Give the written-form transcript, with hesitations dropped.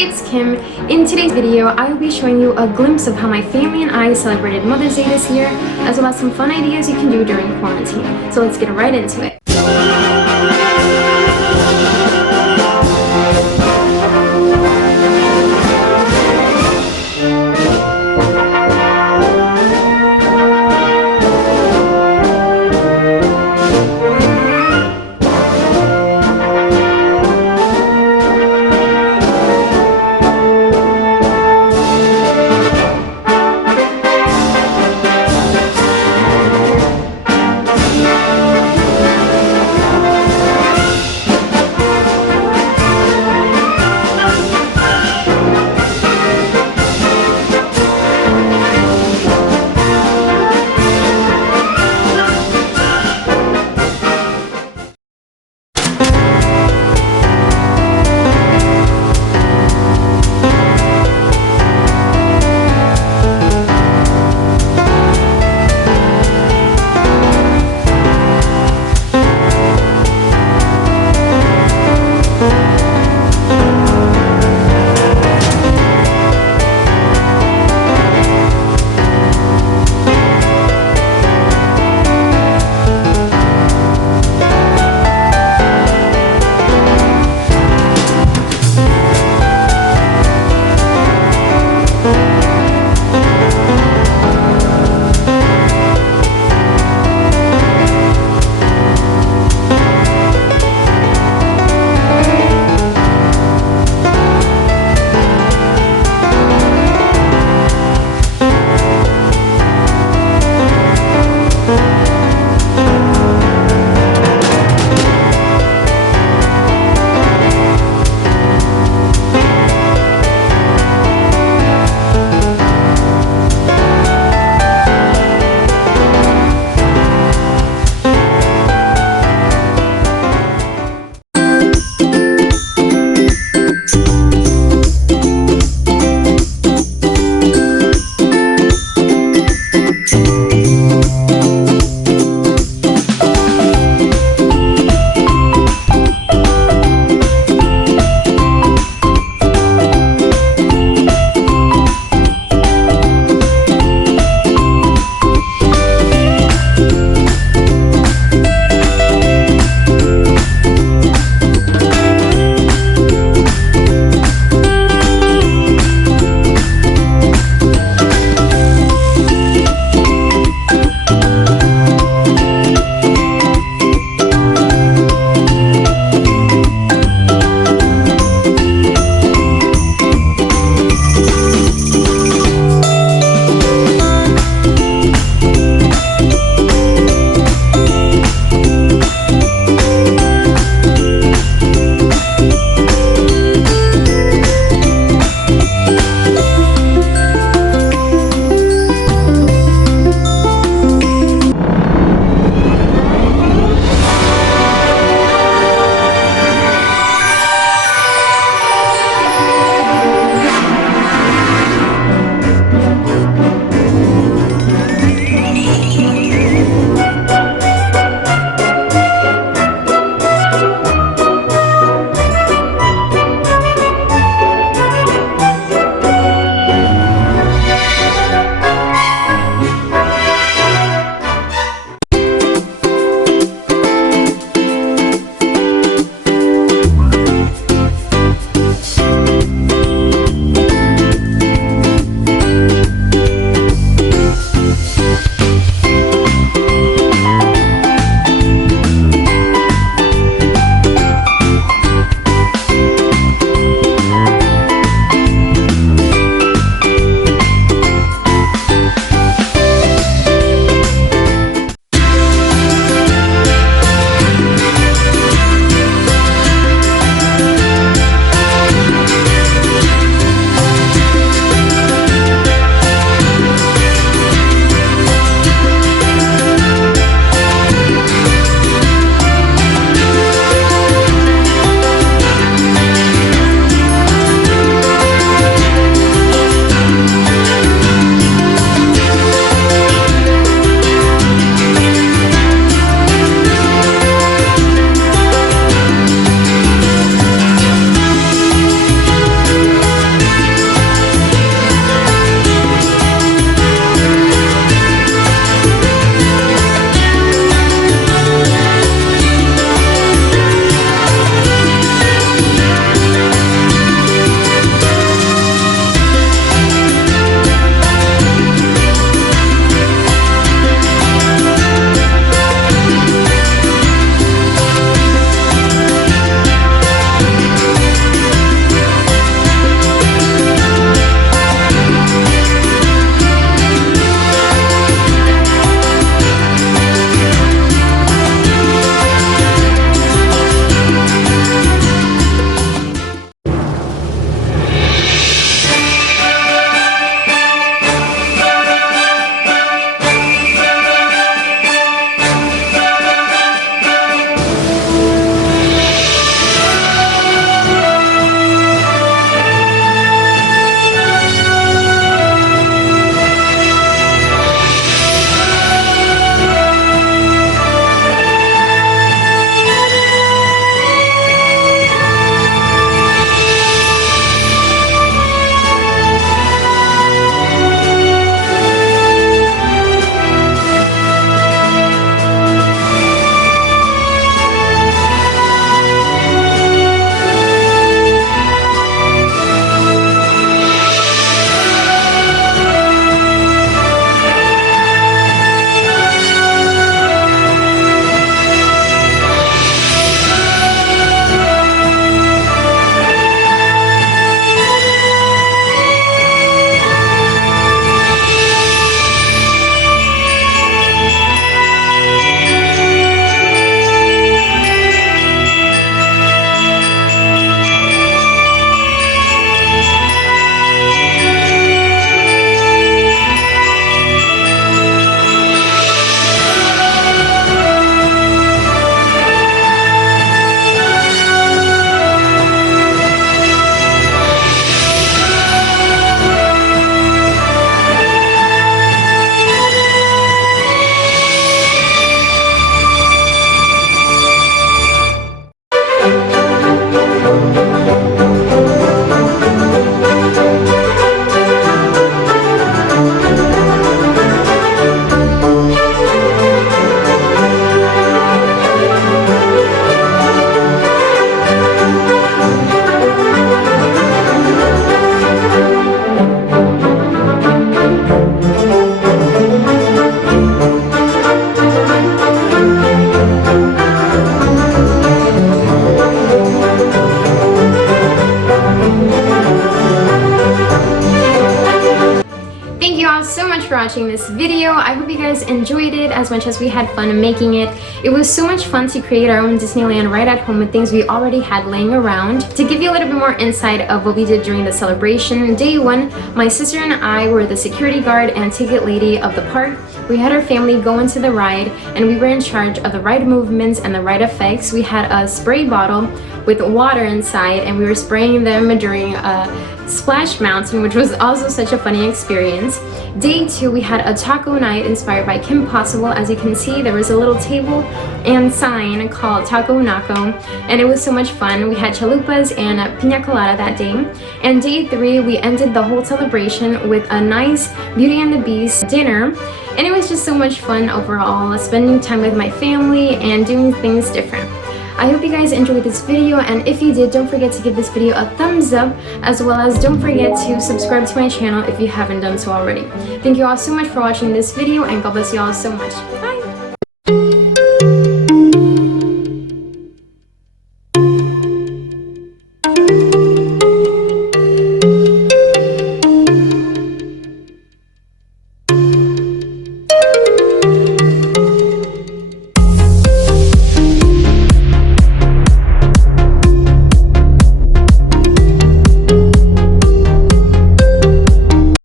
It's Kim. In today's video, I will be showing you a glimpse of how my family and I celebrated Mother's Day this year, as well as some fun ideas you can do during quarantine. So let's get right into it. watching this video. I hope you guys enjoyed it as much as we had fun making it. It was so much fun to create our own Disneyland right at home with things we already had laying around. To give you a little bit more insight of what we did during the celebration, day one, my sister and I were the security guard and ticket lady of the park. We had our family go into the ride and we were in charge of the ride movements and the ride effects. We had a spray bottle with water inside and we were spraying them during a splash mountain, which was also such a funny experience. Day two, we had a taco night inspired by Kim Possible. As you can see, there was a little table and sign called Taco Naco, and it was so much fun. We had chalupas and a pina colada that day. And day three, we ended the whole celebration with a nice Beauty and the Beast dinner, and it was just so much fun overall, spending time with my family and doing things different. I hope you guys enjoyed this video, and if you did, don't forget to give this video a thumbs up, as well as don't forget to subscribe to my channel if you haven't done so already. Thank you all so much for watching this video, and God bless you all so much. Bye!